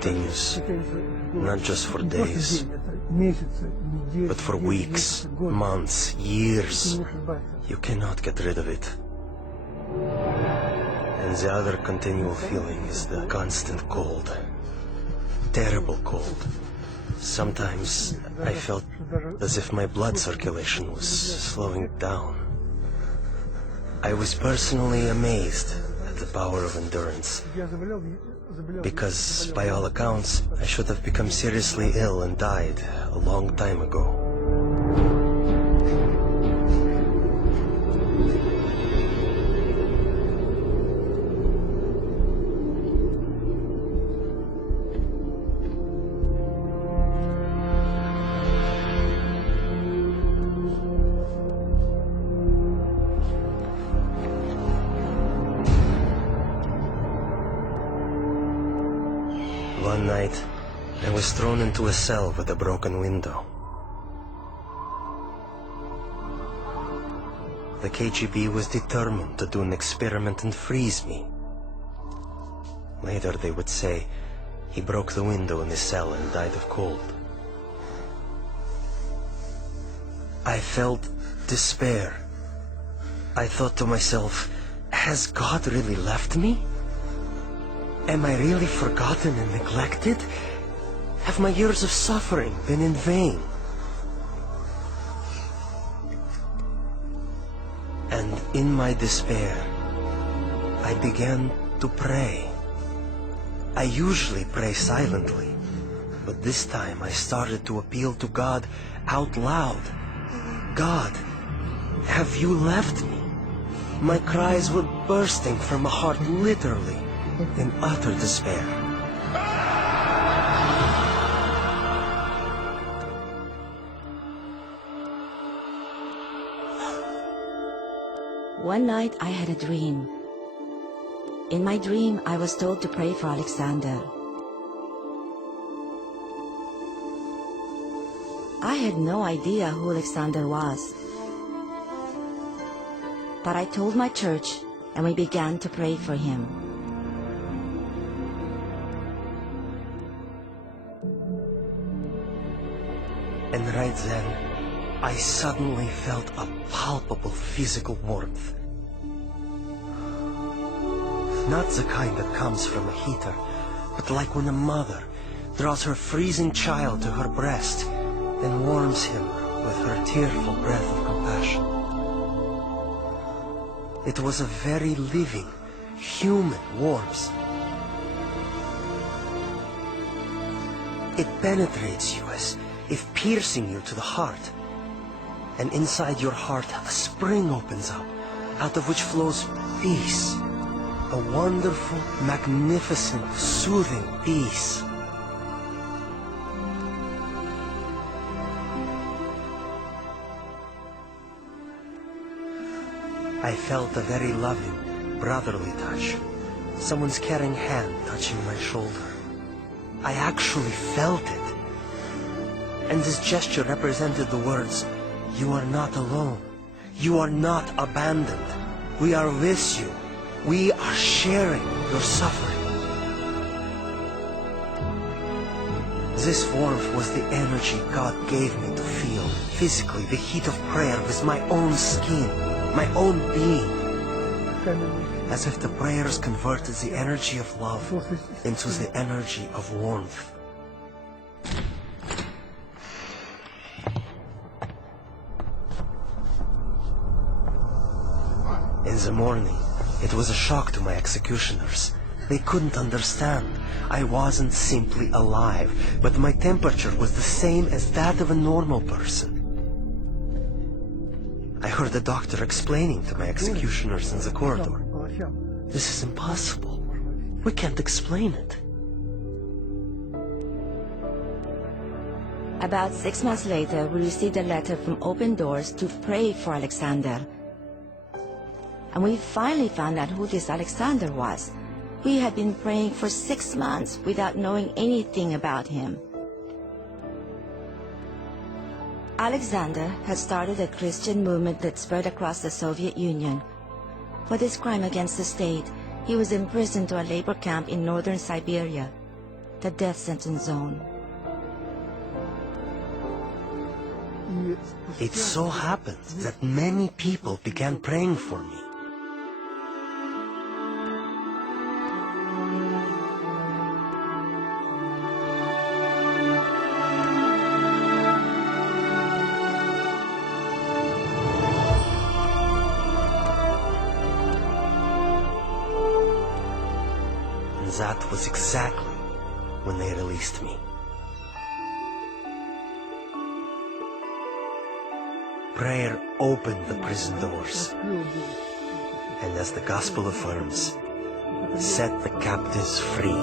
continues, not just for days, but for weeks, months, years. You cannot get rid of it. And the other continual feeling is the constant cold. Terrible cold. Sometimes I felt as if my blood circulation was slowing down. I was personally amazed at the power of endurance, because by all accounts, I should have become seriously ill and died a long time ago. One night, I was thrown into a cell with a broken window. The KGB was determined to do an experiment and freeze me. Later they would say he broke the window in his cell and died of cold. I felt despair. I thought to myself, has God really left me? Am I really forgotten and neglected? Have my years of suffering been in vain? And in my despair, I began to pray. I usually pray silently, but this time I started to appeal to God out loud. God, have you left me? My cries were bursting from a heart literally in utter despair. One night I had a dream. In my dream, I was told to pray for Alexander. I had no idea who Alexander was. But I told my church, and we began to pray for him. And right then, I suddenly felt a palpable physical warmth. Not the kind that comes from a heater, but like when a mother draws her freezing child to her breast and warms him with her tearful breath of compassion. It was a very living, human warmth. It penetrates you as if piercing you to the heart. And inside your heart, a spring opens up, out of which flows peace. A wonderful, magnificent, soothing peace. I felt a very loving, brotherly touch. Someone's caring hand touching my shoulder. I actually felt it. And this gesture represented the words, "You are not alone. You are not abandoned. We are with you. We are sharing your suffering." This warmth was the energy God gave me to feel physically the heat of prayer with my own skin, my own being. As if the prayers converted the energy of love into the energy of warmth. In the morning, it was a shock to my executioners. They couldn't understand. I wasn't simply alive, but my temperature was the same as that of a normal person. I heard the doctor explaining to my executioners in the corridor, "This is impossible. We can't explain it." About 6 months later, we received a letter from Open Doors to pray for Alexander. And we finally found out who this Alexander was. We had been praying for 6 months without knowing anything about him. Alexander had started a Christian movement that spread across the Soviet Union. For this crime against the state, he was imprisoned to a labor camp in northern Siberia. the death sentence zone. It so happened that many people began praying for me. And that was exactly when they released me. Prayer opened the prison doors, and as the gospel affirms, set the captives free.